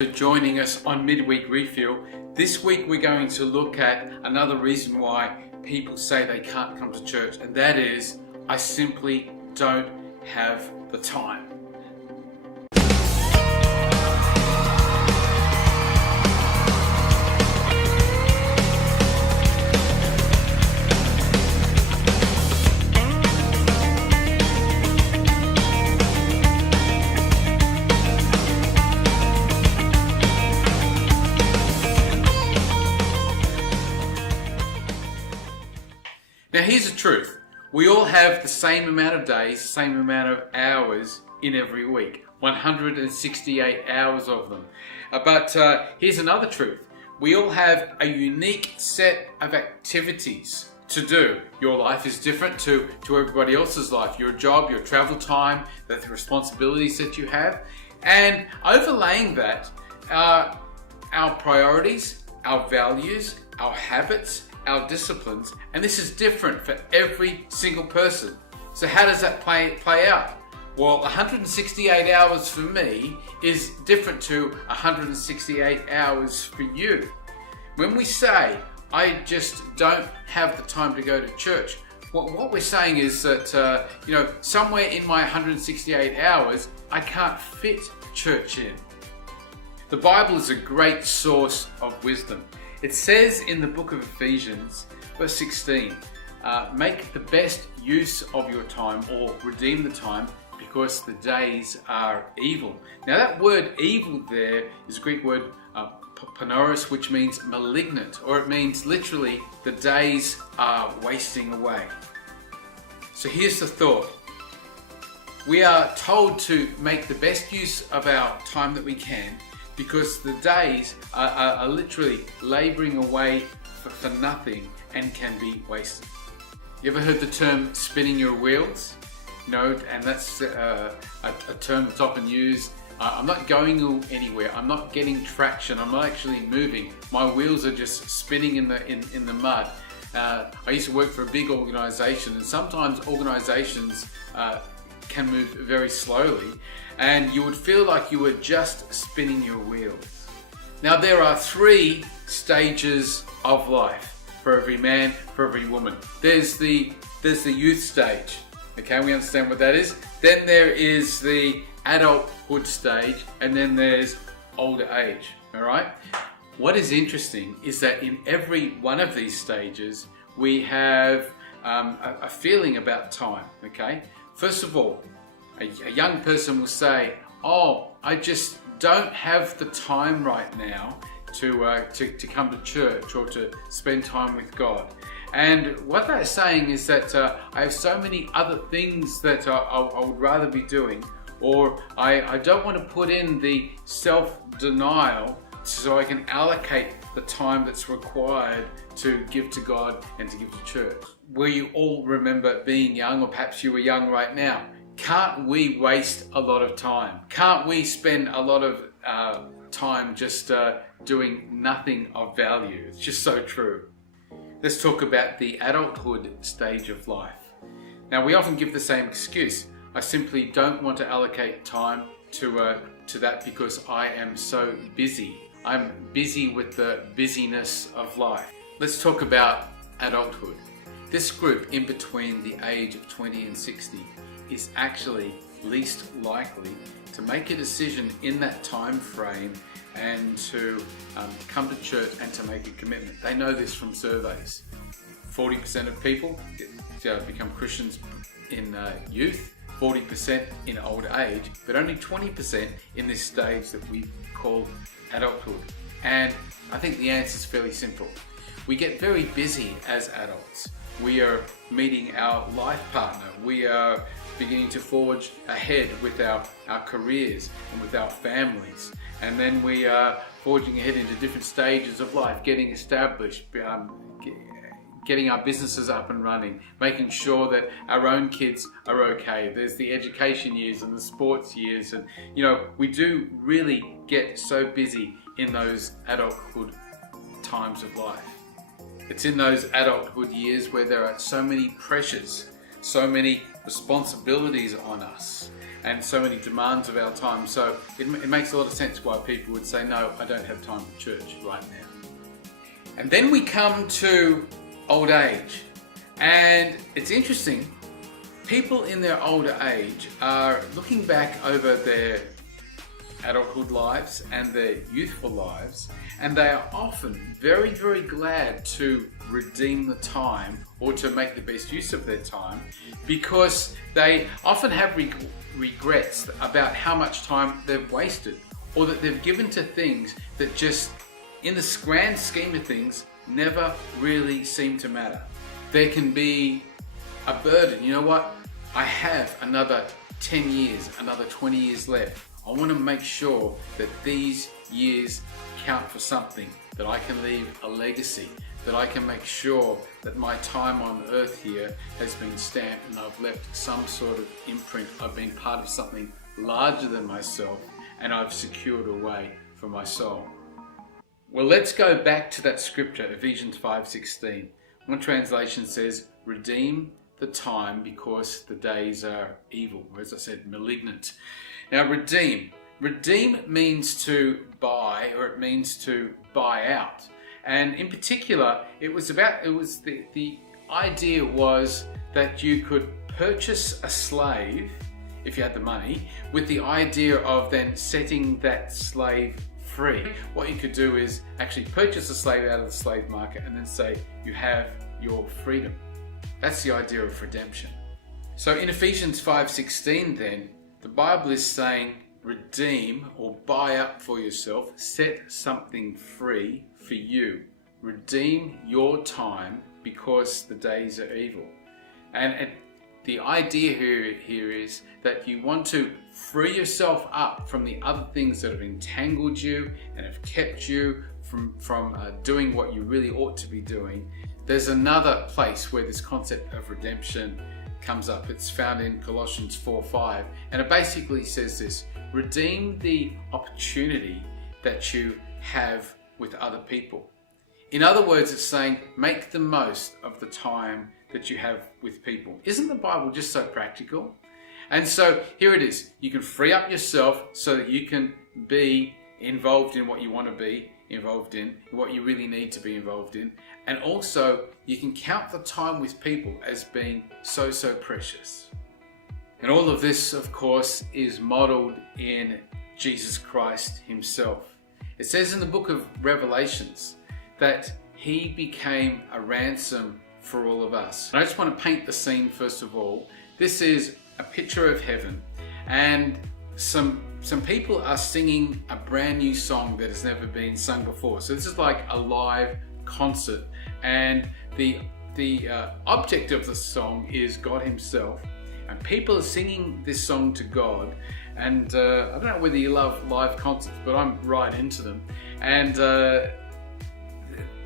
For joining us on Midweek Refuel. This week we're going to look at another reason why people say they can't come to church, and that is, I simply don't have the time. Now here's the truth, we all have the same amount of days, same amount of hours in every week, 168 hours of them. But here's another truth, we all have a unique set of activities to do. Your life is different to everybody else's life, your job, your travel time, the responsibilities that you have, and overlaying that are our priorities, our values, our habits, our disciplines, and this is different for every single person. So how does that play out? Well, 168 hours for me is different to 168 hours for you. When we say, I just don't have the time to go to church, what we're saying is that, somewhere in my 168 hours, I can't fit church in. The Bible is a great source of wisdom. It says in the book of Ephesians, verse 16, make the best use of your time, or redeem the time, because the days are evil. Now that word evil there is a Greek word panoros, which means malignant, or it means literally the days are wasting away. So here's the thought. We are told to make the best use of our time that we can, because the days are literally labouring away for nothing and can be wasted. You ever heard the term spinning your wheels? And that's a term that's often used. I'm not going anywhere, I'm not getting traction, I'm not actually moving. My wheels are just spinning in the mud. I used to work for a big organisation, and sometimes organisations can move very slowly, and you would feel like you were just spinning your wheels. Now there are three stages of life for every man, for every woman. There's the youth stage. Okay, we understand what that is. Then there is the adulthood stage, and then there's older age. All right. What is interesting is that in every one of these stages we have a feeling about time. Okay. First of all, a young person will say, oh, I just don't have the time right now to come to church or to spend time with God. And what they're saying is that I have so many other things that I would rather be doing, or I don't want to put in the self-denial so I can allocate the time that's required to give to God and to give to church. Where you all remember being young, or perhaps you were young right now, can't we waste a lot of time? Can't we spend a lot of time just doing nothing of value? It's just so true. Let's talk about the adulthood stage of life. Now we often give the same excuse. I simply don't want to allocate time to that because I am so busy. I'm busy with the busyness of life. Let's talk about adulthood. This group in between the age of 20 and 60 is actually least likely to make a decision in that time frame and to come to church and to make a commitment. They know this from surveys. 40% of people become Christians in youth, 40% in old age, but only 20% in this stage that we call adulthood. And I think the answer is fairly simple. We get very busy as adults. We are meeting our life partner. We are beginning to forge ahead with our careers and with our families. And then we are forging ahead into different stages of life, getting established, getting our businesses up and running, making sure that our own kids are okay. There's the education years and the sports years. And, we do really get so busy in those adulthood times of life. It's in those adulthood years where there are so many pressures, so many responsibilities on us. and so many demands of our time. So it makes a lot of sense why people would say, no, I don't have time for church right now. And then we come to old age. And it's interesting, people in their older age are looking back over their adulthood lives and their youthful lives, and they are often very, very glad to redeem the time or to make the best use of their time, because they often have regrets about how much time they've wasted, or that they've given to things that just, in the grand scheme of things, never really seem to matter. There can be a burden. You know what? I have another 10 years, another 20 years left. I want to make sure that these years count for something, that I can leave a legacy, that I can make sure that my time on earth here has been stamped and I've left some sort of imprint. I've been part of something larger than myself, and I've secured a way for my soul. Well, let's go back to that scripture, Ephesians 5:16. One translation says, redeem the time because the days are evil, or as I said, malignant. Now, redeem means to buy, or it means to buy out. And in particular, the idea was that you could purchase a slave, if you had the money, with the idea of then setting that slave free. What you could do is actually purchase a slave out of the slave market and then say, you have your freedom. That's the idea of redemption. So in Ephesians 5:16 then, the Bible is saying redeem or buy up for yourself, set something free for you. Redeem your time because the days are evil. And the idea here is that you want to free yourself up from the other things that have entangled you and have kept you from doing what you really ought to be doing. There's another place where this concept of redemption comes up. It's found in Colossians 4:5, and it basically says this: redeem the opportunity that you have with other people. In other words, it's saying make the most of the time that you have with people. Isn't the Bible just so practical? And so here it is. You can free up yourself so that you can be involved in what you want to be involved in, what you really need to be involved in. And also, you can count the time with people as being so, so precious. And all of this, of course, is modeled in Jesus Christ himself. It says in the book of Revelations that he became a ransom for all of us. And I just want to paint the scene first of all. This is a picture of heaven, and some people are singing a brand new song that has never been sung before. So this is like a live concert, and the object of the song is God himself, and people are singing this song to God. And I don't know whether you love live concerts, but I'm right into them. And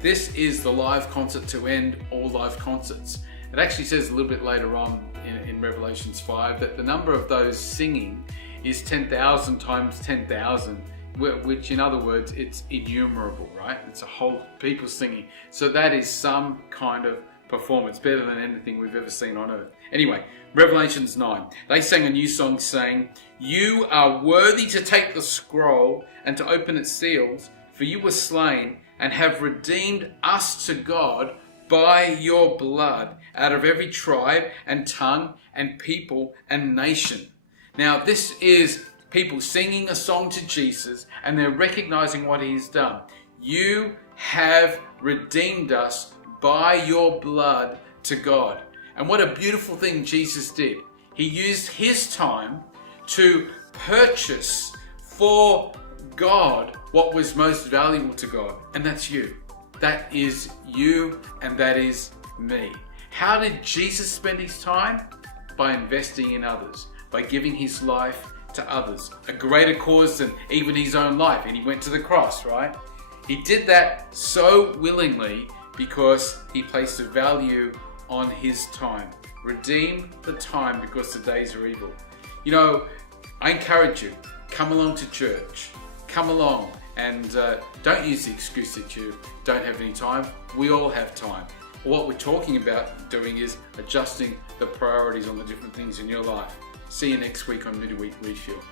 this is the live concert to end all live concerts. It actually says a little bit later on in Revelations 5 that the number of those singing is 10,000 times 10,000, which in other words, it's innumerable, right? It's a whole people singing. So that is some kind of performance, better than anything we've ever seen on earth. Anyway, Revelations 9, they sang a new song saying, you are worthy to take the scroll and to open its seals, for you were slain and have redeemed us to God by your blood out of every tribe and tongue and people and nation. Now, this is people singing a song to Jesus, and they're recognizing what he's done. You have redeemed us by your blood to God. And what a beautiful thing Jesus did. He used his time to purchase for God what was most valuable to God, and that's you. That is you, and that is me. How did Jesus spend his time? By investing in others, by giving his life to others, a greater cause than even his own life. And he went to the cross, right? He did that so willingly because he placed a value on his time. Redeem the time because the days are evil. You know, I encourage you, come along to church. Come along and don't use the excuse that you don't have any time. We all have time. What we're talking about doing is adjusting the priorities on the different things in your life. See you next week on Midweek Refuel.